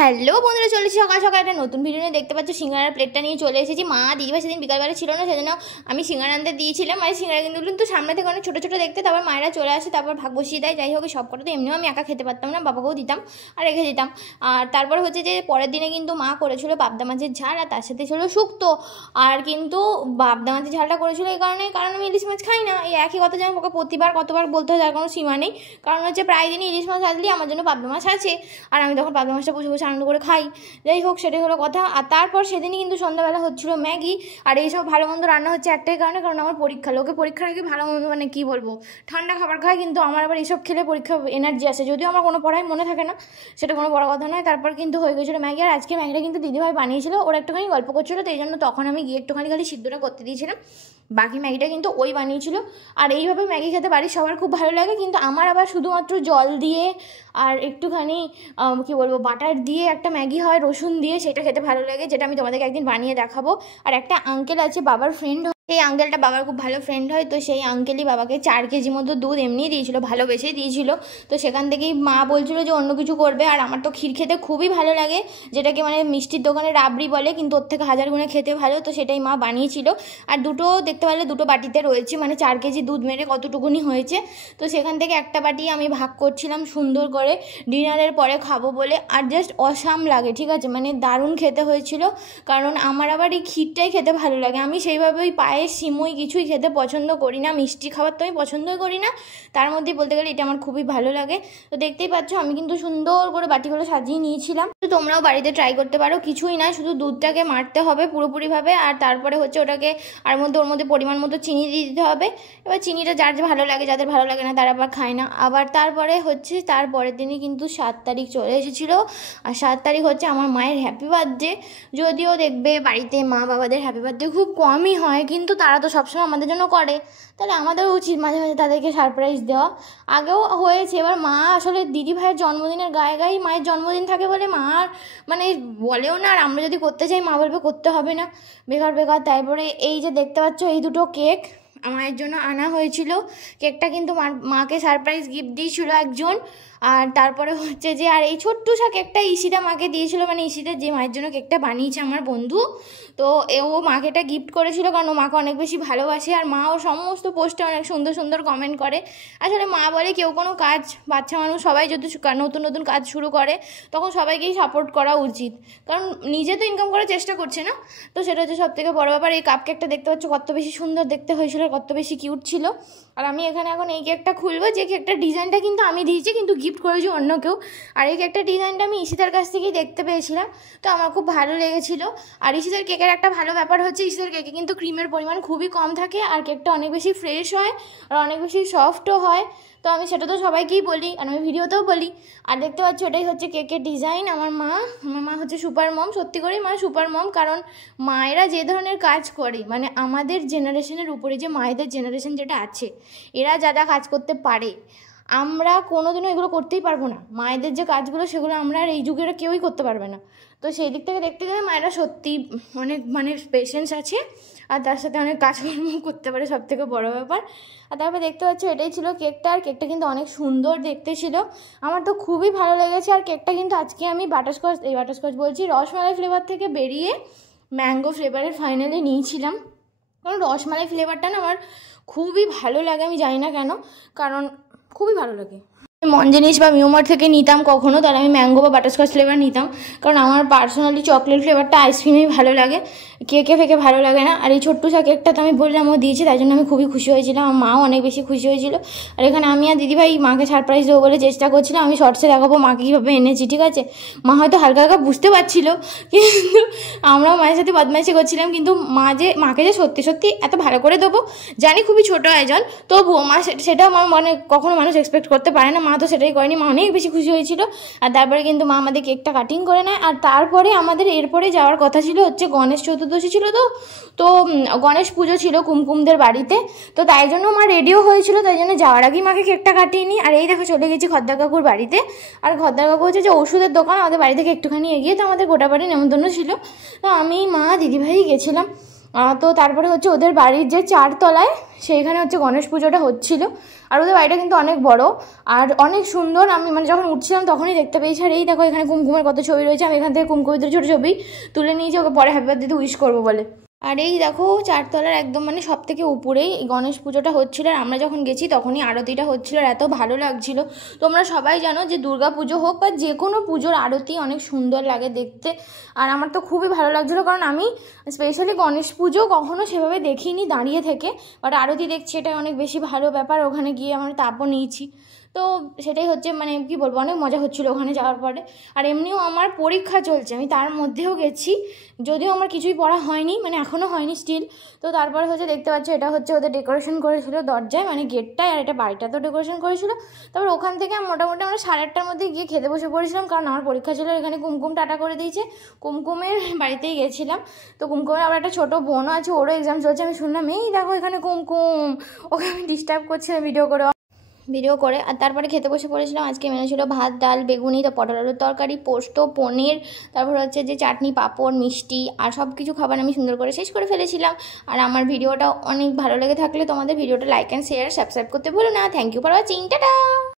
Hello বন্ধুরা, চলে এসেছি সকাল সকাল একটা নতুন ভিডিও নিয়ে। দেখতে পাচ্ছ সিঙ্গারার প্লেটটা নিয়ে চলে এসেছি। মা দিদিভাই সেদিন বিকালবেলা ছিল না, সেজন্য আমি সিঙ্গারা আনতে দিয়েছিলাম। মানে সিঙ্গারা কিন্তু সামনে থেকে অনেক ছোটো ছোটো দেখতে, তারপর মায়েরা চলে আসে, তারপর ভাগ বসিয়ে দেয়। যাই হোক, সব কটা তো এমনিও আমি একা খেতে পারতাম না, বাবাকেও দিতাম আর রেখে দিতাম। আর তারপর হচ্ছে যে পরের দিনে কিন্তু মা করেছিল পাবদা মাছের ঝাল, আর তার সাথে ছিল শুক্তো। আর কিন্তু পাবদা মাছের ঝালটা করেছিল এই কারণে, কারণ আমি ইলিশ মাছ খাই না। এই একই কথা যেন ওকে প্রতিবার কতবার বলতে হয়, তার কোনো সীমা নেই। কারণ হচ্ছে প্রায় দিনই ইলিশ মাছ আসলে আমার জন্য পাবদা মাছ আছে, আর আমি তখন পাবদা মাছটা বসে বসে আনন্দ করে খাই। যাই হোক, সেটাই হলো কথা। আর তারপর সেদিনই কিন্তু সন্ধ্যাবেলা হচ্ছিলো ম্যাগি। আর এইসব ভালো মন্দ রান্না হচ্ছে একটাই কারণে, কারণ আমার পরীক্ষা। লোকে পরীক্ষার আগে ভালো মন্দ মানে কী বলবো, ঠান্ডা খাবার খায়, কিন্তু আমার আবার এইসব খেলে পরীক্ষা এনার্জি আসে। যদিও আমার কোনো পড়ায় মনে থাকে না, সেটা কোনো বড় কথা নয়। তারপর কিন্তু হয়ে গেছিলো ম্যাগি। আর আজকে ম্যাগিটা কিন্তু দিদিভাই বানিয়েছিল, ওরা একটুখানি গল্প করছিলো, তো এই জন্য তখন আমি গিয়ে একটুখানি খালি সিদ্ধটা করতে দিয়েছিলাম, বাকি ম্যাগিটা কিন্তু ওই বানিয়েছিল। আর এইভাবে ম্যাগি খেতে বাড়ির সবার খুব ভালো লাগে, কিন্তু আমার আবার শুধুমাত্র জল দিয়ে আর একটুখানি কী বলবো বাটার দিয়ে একটা ম্যাগি হয় রসুন দিয়ে, সেটা খেতে ভালো লাগে, যেটা আমি তোমাদেরকে একদিন বানিয়ে দেখাবো। আর একটা আঙ্কেল আছে, বাবার ফ্রেন্ড, এই আঙ্কেলটা বাবার খুব ভালো ফ্রেন্ড হয়, তো সেই আঙ্কেলই বাবাকে 4 কেজি মতো দুধ এমনি দিয়েছিল, ভালোবেসেই দিয়েছিল। তো সেখান থেকেই মা বলছিল যে অন্য কিছু করবে। আর আমার তো ক্ষীর খেতে খুবই ভালো লাগে, যেটাকে মানে মিষ্টির দোকানে রাবড়ি বলে, কিন্তু ওর থেকে 1000 গুণে খেতে ভালো। তো সেটাই মা বানিয়েছিল। আর দুটো দেখতে পারলে দুটো বাটিতে রয়েছে, মানে 4 কেজি দুধ মেরে কতটুকুনি হয়েছে। তো সেখান থেকে একটা বাটি আমি ভাগ করছিলাম সুন্দর করে, ডিনারের পরে খাবো বলে। আর জাস্ট অসাম লাগে, ঠিক আছে, মানে দারুণ খেতে হয়েছিল। কারণ আমার আবার এই ক্ষীরটাই খেতে ভালো লাগে। আমি সেইভাবেই পায়েস সিমুই কিছুই খেতে পছন্দ করি না, মিষ্টি খাবার তো আমি পছন্দই করি না। তার মধ্যেই বলতে গেলে এটা আমার খুবই ভালো লাগে। তো দেখতেই পাচ্ছ আমি কিন্তু সুন্দর করে বাটিগুলো সাজিয়ে নিয়েছিলাম। তো তোমরাও বাড়িতে ট্রাই করতে পারো। কিছুই না, শুধু দুধটাকে মারতে হবে পুরোপুরিভাবে, আর তারপরে হচ্ছে ওটাকে আর ওর মধ্যে পরিমাণ মতো চিনি দিয়ে দিতে হবে। এবার চিনিটা যার যে ভালো লাগে, যাদের ভালো লাগে না তারা আবার খায় না। আবার তারপরে হচ্ছে তারপরের দিনই কিন্তু 7 তারিখ চলে এসেছিলো। আর 7 তারিখ হচ্ছে আমার মায়ের হ্যাপি বার্থডে। যদিও দেখবে বাড়িতে মা বাবাদের হ্যাপি বার্থডে খুব কমই হয়, কিন্তু তারা তো সবসময় আমাদের জন্য করে, তাহলে আমাদেরও উচিত মাঝে মাঝে তাদেরকে সারপ্রাইজ দেওয়া। আগেও হয়েছে। এবার মা আসলে দিদি ভাইয়ের জন্মদিনের গায়ে গায়ে মায়ের জন্মদিন থাকে বলে মা আর মানে বলেও না, আর আমরা যদি করতে চাই মা বলবে করতে হবে না, বেকার বেকার। তারপরে এই যে দেখতে পাচ্ছ এই দুটো কেক মায়ের জন্য আনা হয়েছিল। কেকটা কিন্তু মাকে সারপ্রাইজ গিফট দিয়েছিল একজন। আর তারপরে হচ্ছে যে আর এই ছোট্টসা কেকটা ঈশিতা মাকে দিয়েছিল, মানে ঈশিতা যে মায়ের জন্য কেকটা বানিয়েছে আমার বন্ধু, তো ও মাকে এটা গিফট করেছিল, কারণ ও মাকে অনেক বেশি ভালোবাসে। আর মা ও সমস্ত পোস্টে অনেক সুন্দর সুন্দর কমেন্ট করে। আসলে মা বলে কেউ কোনো কাজ, বাচ্চা মানুষ সবাই যদি নতুন নতুন কাজ শুরু করে তখন সবাইকেই সাপোর্ট করা উচিত, কারণ নিজে তো ইনকাম করার চেষ্টা করছে না। তো সেটা হচ্ছে সবথেকে বড় ব্যাপার। এই কাপ কেকটা দেখতে পাচ্ছ কত বেশি সুন্দর দেখতে হয়েছিল, কত বেশি কিউট ছিল। আর আমি এখানে এখন এই কেকটা খুলবো, যে কেকটার ডিজাইনটা কিন্তু আমি দিয়েছি, কিন্তু গিফট করেছি অন্য কেউ। আর এই কেকটার ডিজাইনটা আমি ঈশিতার কাছ থেকেই দেখতে পেয়েছিলাম, তো আমার খুব ভালো লেগেছিলো। আর ঈশিতার কেকের একটা ভালো ব্যাপার হচ্ছে ঈশিতার কেকে কিন্তু ক্রিমের পরিমাণ খুবই কম থাকে, আর কেকটা অনেক বেশি ফ্রেশ হয় আর অনেক বেশি সফটও হয়। তো আমি সেটা তো সবাইকেই বলি, আর আমি ভিডিওতেও বলি। আর দেখতে পাচ্ছি ওটাই হচ্ছে কেকের ডিজাইন। আমার মা হচ্ছে সুপার মম, সত্যি করেই মা সুপার মম। কারণ মায়েরা যে ধরনের কাজ করে, মানে আমাদের জেনারেশনের উপরে যে মায়েদের জেনারেশন যেটা আছে, এরা যা যা কাজ করতে পারে আমরা কোনোদিনও এগুলো করতেই পারবো না। মায়েদের যে কাজগুলো সেগুলো আমরা আর এই যুগের কেউই করতে পারবে না। তো সেই দিক থেকে দেখতে গেলে মায়েরা সত্যি অনেক মানে পেশেন্স আছে, আর তার সাথে অনেক কাজকর্ম করতে পারে, সব থেকে বড়ো ব্যাপার। আর তারপর দেখতে পাচ্ছ এটাই ছিল কেকটা। আর কেকটা কিন্তু অনেক সুন্দর দেখতে ছিল, আমার তো খুবই ভালো লেগেছে। আর কেকটা কিন্তু আজকে আমি বাটারস্কচ বলছি, রসমালাই ফ্লেভার থেকে বেরিয়ে ম্যাঙ্গো ফ্লেভারের ফাইনালি নিয়েছিলাম। কারণ রসমালাই ফ্লেভারটা না আমার খুবই ভালো লাগে, আমি জানি না কেন, কারণ খুবই ভালো লাগে। মন জিনিস বা মিউমার থেকে নিতাম কখনো, তাহলে আমি ম্যাঙ্গো বা বাটারস্কচ ফ্লেভার নিতাম, কারণ আমার পার্সোনালি চকলেট ফ্লেভারটা আইসক্রিমেই ভালো লাগে, কেকে ফেকে ভালো লাগে না। আর এই ছোট্টসা কেকটা তো আমি বললাম ও দিয়েছে, তাই জন্য আমি খুবই খুশি হয়েছিলাম, আমার মাও অনেক বেশি খুশি হয়েছিল। আর এখানে আমি আর দিদিভাই মাকে সারপ্রাইজ দেবো বলে চেষ্টা করছিলাম, আমি শর্টসে দেখাবো মাকে কীভাবে এনেছি, ঠিক আছে। মা হয়তো হালকা হালকা বুঝতে পারছিল, কিন্তু আমরাও মায়ের সাথে বদমাইশি করছিলাম। কিন্তু মাকে যে সত্যি সত্যি এত ভালো করে দেবো জানি, খুবই ছোটো আয়োজন, তবুও মা সেটা আমার মনে কখনো মানুষ এক্সপেক্ট করতে পারে না। মা তো সেটাই করেনি, মা অনেক বেশি খুশি হয়েছিল। আর তারপরে কিন্তু মা আমাদের কেকটা কাটিং করে নেয়। আর তারপরে আমাদের এরপরে যাওয়ার কথা ছিল হচ্ছে গণেশ চতুর্দশী ছিল, তো গণেশ পুজো ছিল কুমকুমদের বাড়িতে, তো তাই জন্য মা রেডিও হয়েছিল, তাই জন্য যাওয়ার আগেই মাকে কেকটা কাটিয়ে নিই। আর এই দেখো চলে গেছি খদ্দার কাকুর বাড়িতে। আর খদ্দার কাকু হচ্ছে যে ওষুধের দোকান, আমাদের বাড়ি থেকে একটুখানি এগিয়ে, তো আমাদের গোটা বাড়ি নেমন্তন্ন ছিল। তো আমি মা দিদিভাই গেছিলাম। তো তারপরে হচ্ছে ওদের বাড়ির যে 4 তলায় সেইখানে হচ্ছে গণেশ পুজোটা হচ্ছিলো। আর ওদের বাড়িটা কিন্তু অনেক বড় আর অনেক সুন্দর। আমি মানে যখন উঠছিলাম তখনই দেখতে পেয়েছি। আর এই দেখো এখানে কুমকুমের কত ছবি রয়েছে। আমি এখান থেকে কুমকুমের ছোটো ছবি তুলে নিয়েছি ওকে পরে হ্যাপি বার্থডে উইশ করবো বলে। আর এই দেখো 4 তলার একদম মানে সব থেকে উপরেই গণেশ পুজোটা হচ্ছিলো। আর আমরা যখন গেছি তখনই আরতিটা হচ্ছিলো আর এত ভালো লাগছিলো। তোমরা সবাই জানো যে দুর্গা পুজো হোক বা যে কোনো পুজোর আরতি অনেক সুন্দর লাগে দেখতে। আর আমার তো খুবই ভালো লাগছিলো, কারণ আমি স্পেশালি গণেশ পুজো কখনো সেভাবে দেখিনি দাঁড়িয়ে থেকে, বাট আরতি দেখছি এটা অনেক বেশি ভালো ব্যাপার। ওখানে গিয়ে আমরা তাপও নিয়েছি, তো সেটাই হচ্ছে মানে কি বলবো, অনেক মজা হচ্ছিলো ওখানে যাওয়ার পরে। আর এমনিও আমার পরীক্ষা চলছে, আমি তার মধ্যেও গেছি, যদিও আমার কিছুই পড়া হয়নি, মানে এখনও হয়নি স্টিল। তো তারপরে হচ্ছে দেখতে পাচ্ছ এটা হচ্ছে ওদের ডেকোরেশন করেছিল দরজায়, মানে গেটটায়, আর এটা বাড়িটাতেও ডেকোরেশন করেছিল। তারপর ওখান থেকে মোটামুটি আমরা 8:30টার মধ্যে গিয়ে খেতে বসে পড়েছিলাম, কারণ আমার পরীক্ষা ছিল। এখানে কুমকুম টাটা করে দিয়েছে, কুমকুমের বাড়িতেই গেছিলাম। তো কুমকুমের আবার একটা ছোটো বোনও আছে, ওরও এক্সাম চলছে। আমি শুনলাম এই দেখো এখানে কুমকুম, ওকে আমি ডিস্টার্ব করছিলাম ভিডিও করে। আর তারপরে খেতে বসে পড়েছিলাম। আজকে মেনু ছিল ভাত, ডাল, বেগুনি, তো পটল আলুর তরকারি, পোস্ত, পনির, তারপর হচ্ছে যে চাটনি, পাঁপড়, মিষ্টি, আর সব কিছু খাবার আমি সুন্দর করে শেষ করে ফেলেছিলাম। আর আমার ভিডিওটা অনেক ভালো লেগে থাকলে তোমাদের ভিডিওটা লাইক অ্যান্ড শেয়ার সাবস্ক্রাইব করতে ভুলো না। Thank you for watching, tata.